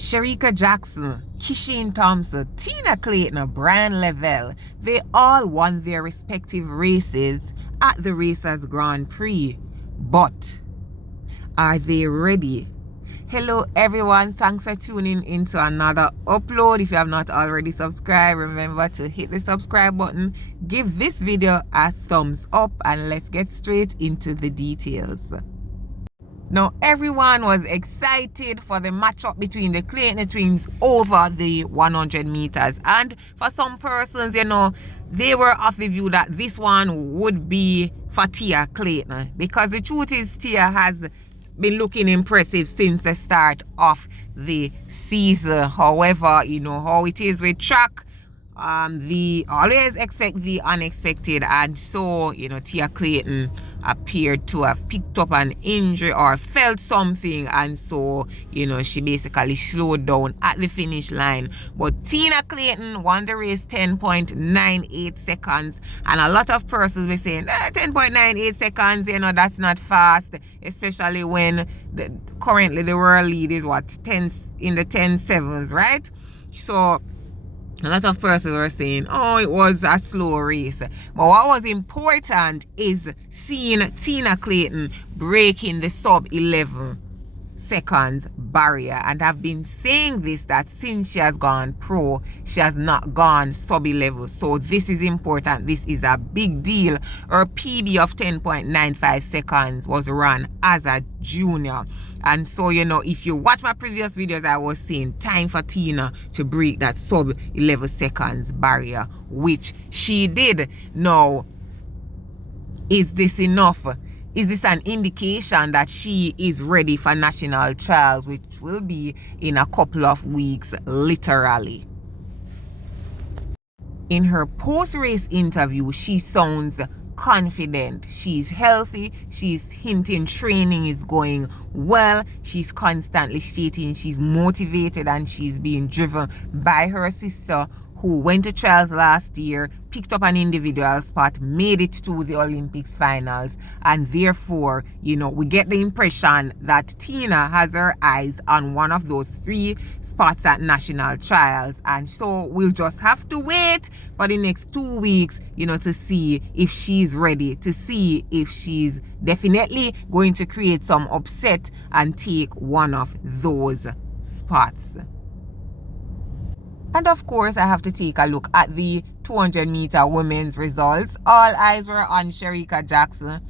Shericka Jackson, Kishane Thompson, Clayton, Brian Level, they all won their respective races at the Racers Grand Prix. But are they ready? Hello everyone, thanks for tuning into another upload. If you have not already subscribed, remember to hit the subscribe button, give this video a thumbs up, and let's get straight into the details. Now, everyone was excited for the matchup between the Clayton twins over the 100 meters. And for some persons, they were of the view that this one would be for Tia Clayton. Because the truth is, Tia has been looking impressive since the start of the season. However, you know how it is with track. Always expect the unexpected, and so Tia Clayton appeared to have picked up an injury or felt something, and so she basically slowed down at the finish line. But Tina Clayton won the race 10.98 seconds, and a lot of persons were saying 10.98 seconds, that's not fast, especially when currently the world lead is 10 in the 10.7s, right? So a lot of persons were saying, it was a slow race. But what was important is seeing Tina Clayton breaking the sub 11 seconds barrier. And I've been saying this, that since she has gone pro, she has not gone sub 11. So this is important. This is a big deal. Her PB of 10.95 seconds was run as a junior. And so, if you watch my previous videos, I was saying time for Tina to break that sub 11 seconds barrier, which she did. Now, is this enough? Is this an indication that she is ready for national trials, which will be in a couple of weeks, literally? In her post-race interview, she sounds confident. She's healthy. She's hinting training is going well. She's constantly stating she's motivated and she's being driven by her sister, who went to trials last year, picked up an individual spot, made it to the Olympics finals, and therefore, we get the impression that Tina has her eyes on one of those 3 spots at national trials. And so we'll just have to wait for the next 2 weeks, to see if she's ready, to see if she's definitely going to create some upset and take one of those spots. And of course, I have to take a look at the 200-meter women's results. All eyes were on Shericka Jackson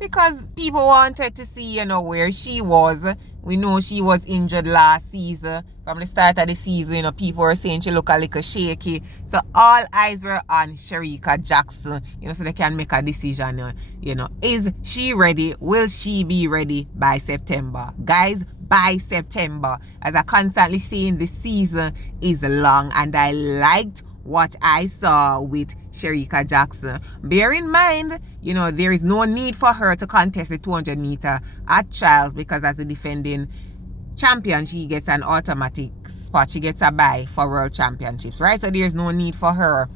because people wanted to see, where she was. We know she was injured last season. From the start of the season, people were saying she looked a little shaky. So all eyes were on Shericka Jackson, so they can make a decision, is she ready? Will she be ready by September? Guys, by September. As I constantly saying, the season is long, and I liked what I saw with Shericka Jackson. Bear in mind, there is no need for her to contest the 200 meter at trials, because as the defending champion, she gets an automatic spot. She gets a bye for World Championships, right? So there's no need for her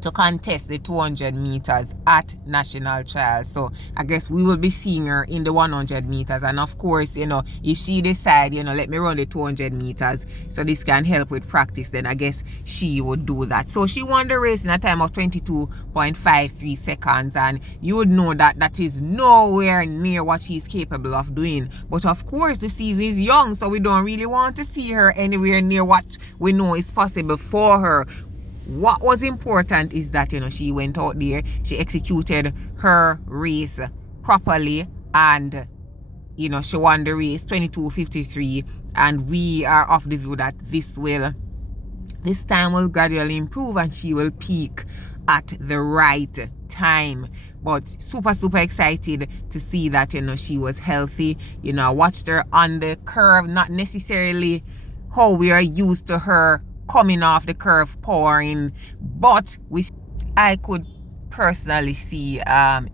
to contest the 200 meters at national trials. So I guess we will be seeing her in the 100 meters. And of course, if she decide, let me run the 200 meters so this can help with practice, then I guess she would do that. So she won the race in a time of 22.53 seconds. And you would know that that is nowhere near what she's capable of doing. But of course, the season is young, so we don't really want to see her anywhere near what we know is possible for her. What was important is that, she went out there, she executed her race properly, and, she won the race 22.53. And we are of the view that this time will gradually improve and she will peak at the right time. But super, super excited to see that, she was healthy. I watched her on the curve, not necessarily how we are used to her coming off the curve pouring, but I could personally see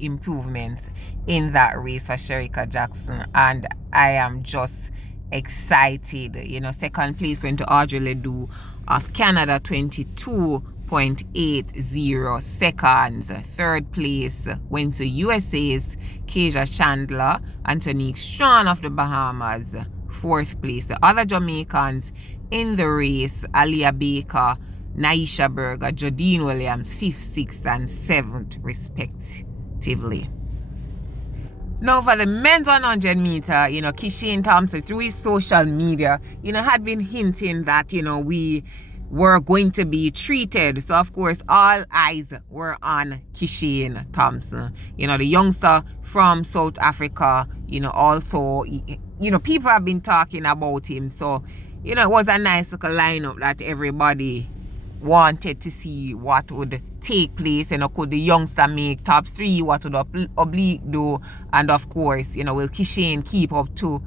improvements in that race for Shericka Jackson, and I am just excited. Second place went to Audrey Ledoux of Canada, 22.80 seconds. Third place went to USA's Keisha Chandler, Antonique Strawn of the Bahamas, 4th place. The other Jamaicans in the race, Aliyah Baker, Naisha Berger, Jodine Williams, 5th, 6th, and 7th, respectively. Now, for the men's 100 meter, Kishane Thompson, through his social media, had been hinting that, we were going to be treated. So, of course, all eyes were on Kishane Thompson. The youngster from South Africa, also, people have been talking about him. So, it was a nice little lineup that everybody wanted to see what would take place. Could the youngster make top 3? What would Oblique do? And of course, will Kishane keep up to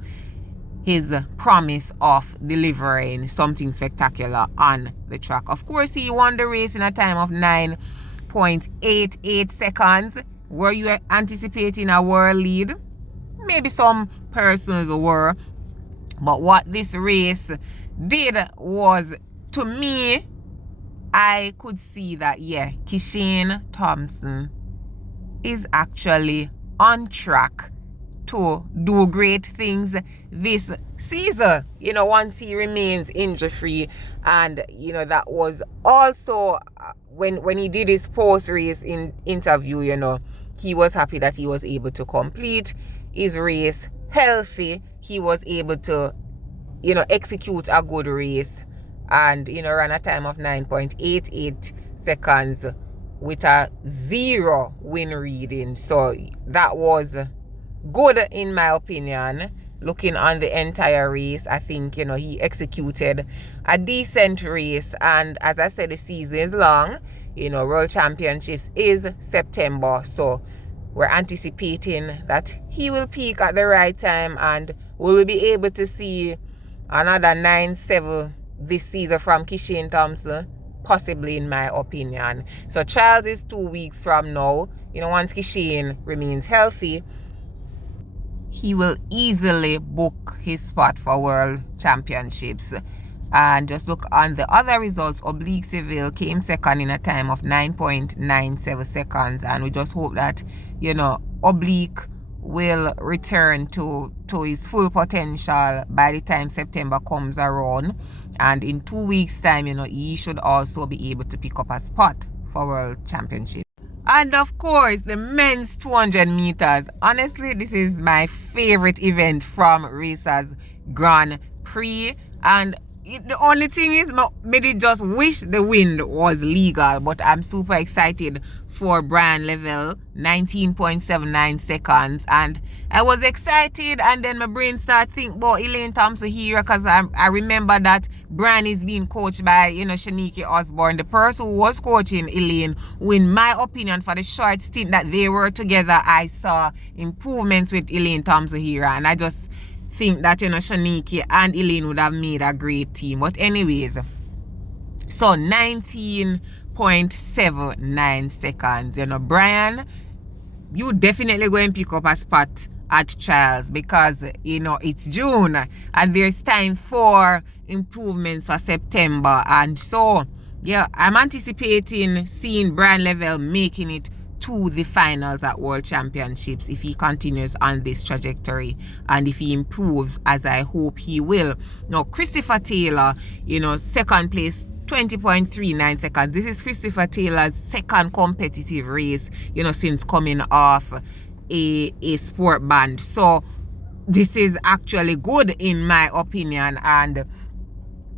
his promise of delivering something spectacular on the track? Of course, he won the race in a time of 9.88 seconds. Were you anticipating a world lead? Maybe some persons were. But what this race did was, to me, I could see that, Kishane Thompson is actually on track to do great things this season, once he remains injury-free. And, that was also when he did his post-race interview, he was happy that he was able to complete his race healthy. He was able to, execute a good race and, ran a time of 9.88 seconds with a 0 win reading. So that was good in my opinion. Looking on the entire race, I think, he executed a decent race. And as I said, the season is long. World Championships is September. So we're anticipating that he will peak at the right time and we'll be able to see another 9.7 this season from Kishane Thompson, possibly, in my opinion. So trials is 2 weeks from now. Once Kishane remains healthy, he will easily book his spot for World Championships. And just look on the other results. Oblique Seville came second in a time of 9.97 seconds. And we just hope that, Oblique will return to his full potential by the time September comes around. And in 2 weeks' time, he should also be able to pick up a spot for World Championship. And of course, the men's 200 meters. Honestly, this is my favorite event from Racers Grand Prix. And the only thing is, maybe just wish the wind was legal. But I'm super excited for Brian Level, 19.79 seconds. And I was excited, and then my brain started thinking about Elaine Thompson here, because I remember that Brian is being coached by, Shericka Osborne, the person who was coaching Elaine, who, in my opinion, for the short stint that they were together, I saw improvements with Elaine Thompson here, and I just think that, Shericka and Elaine would have made a great team. But anyways, so 19.79 seconds, Brian, you definitely go and pick up a spot at trials, because it's June and there's time for improvements for September. And so I'm anticipating seeing Brian Level making it to the finals at World Championships if he continues on this trajectory and if he improves, as I hope he will. Now, Christopher Taylor, second place, 20.39 seconds. This is Christopher Taylor's second competitive race, since coming off a sport band. So this is actually good in my opinion. And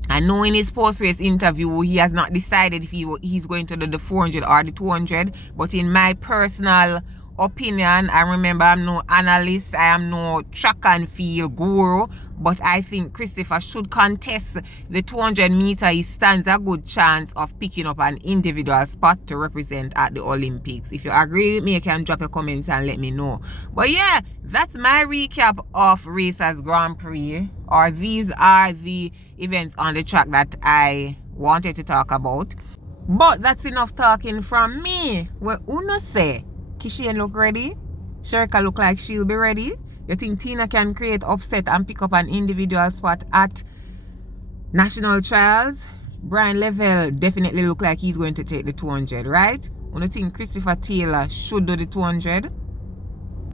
I know in his post-race interview, he has not decided if he's going to do the 400 or the 200. But in my personal opinion, I remember I'm no analyst, I am no track and field guru, but I think Christopher should contest the 200 meter. He stands a good chance of picking up an individual spot to represent at the Olympics. If you agree with me, you can drop your comments and let me know. But that's my recap of Racers Grand Prix, or these are the events on the track that I wanted to talk about. But that's enough talking from me. Well, Uno say Kishane look ready? Shericka look like she'll be ready? You think Tina can create upset and pick up an individual spot at national trials? Brian Level definitely look like he's going to take the 200, right? You think Christopher Taylor should do the 200?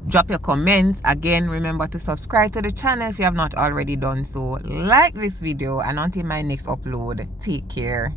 Drop your comments. Again, remember to subscribe to the channel if you have not already done so. Like this video, and until my next upload, take care.